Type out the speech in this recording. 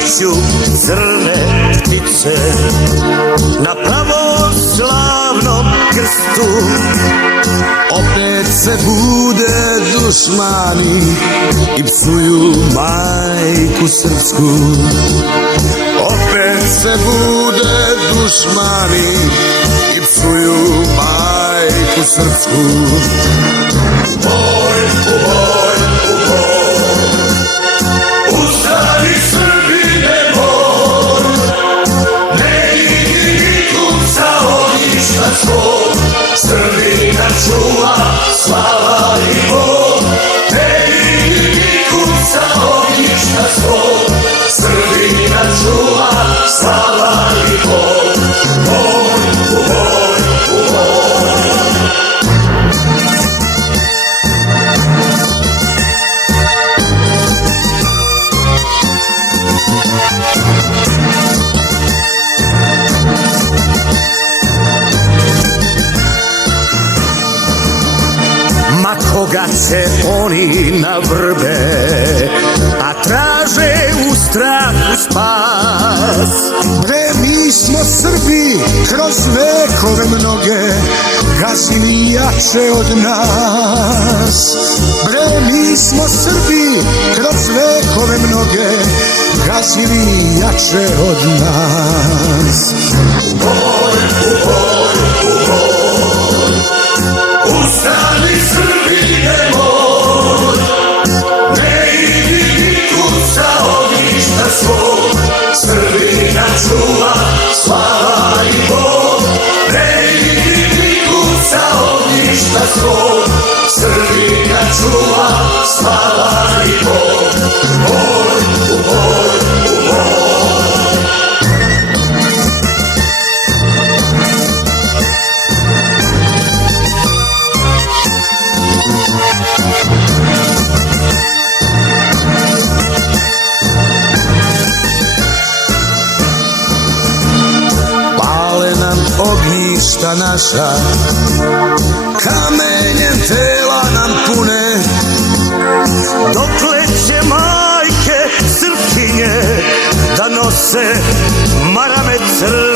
noću crne ptice na pravoslavnom krstu. Opet se bude dušmani i psuju majku srpsku. Opet se bude dušmani i psuju majku srpsku. U boj, u boj, u boj, ustani Srbine mor, ne idi ni kuca ognjišta svog, Srbina čuva slava i bol, ne idi ni kuca ognjišta svog, Srbina čuva slava i bol. Boj, u boj, u boj. Ma koga će oni na vrbe, a traže u strahu spas. Bre, mi smo Srbi kroz vekove mnoge gazili jače od nas. Bre, mi smo Srbi kroz vekove mnoge gazili jače od nas. U boj, u boj, u boj, ustani Srbine mor, ne idi ni kuca ognjišta svog, Srbina čuva slava i bol, ne idi ni kuca ognjišta svog, Srbina čuva slava i bol. Boj, u boj, u boj. Pale nam ognjišta naša, kamenjem tela nam pune. Dokle će majke Srpkinje da nose marame crne?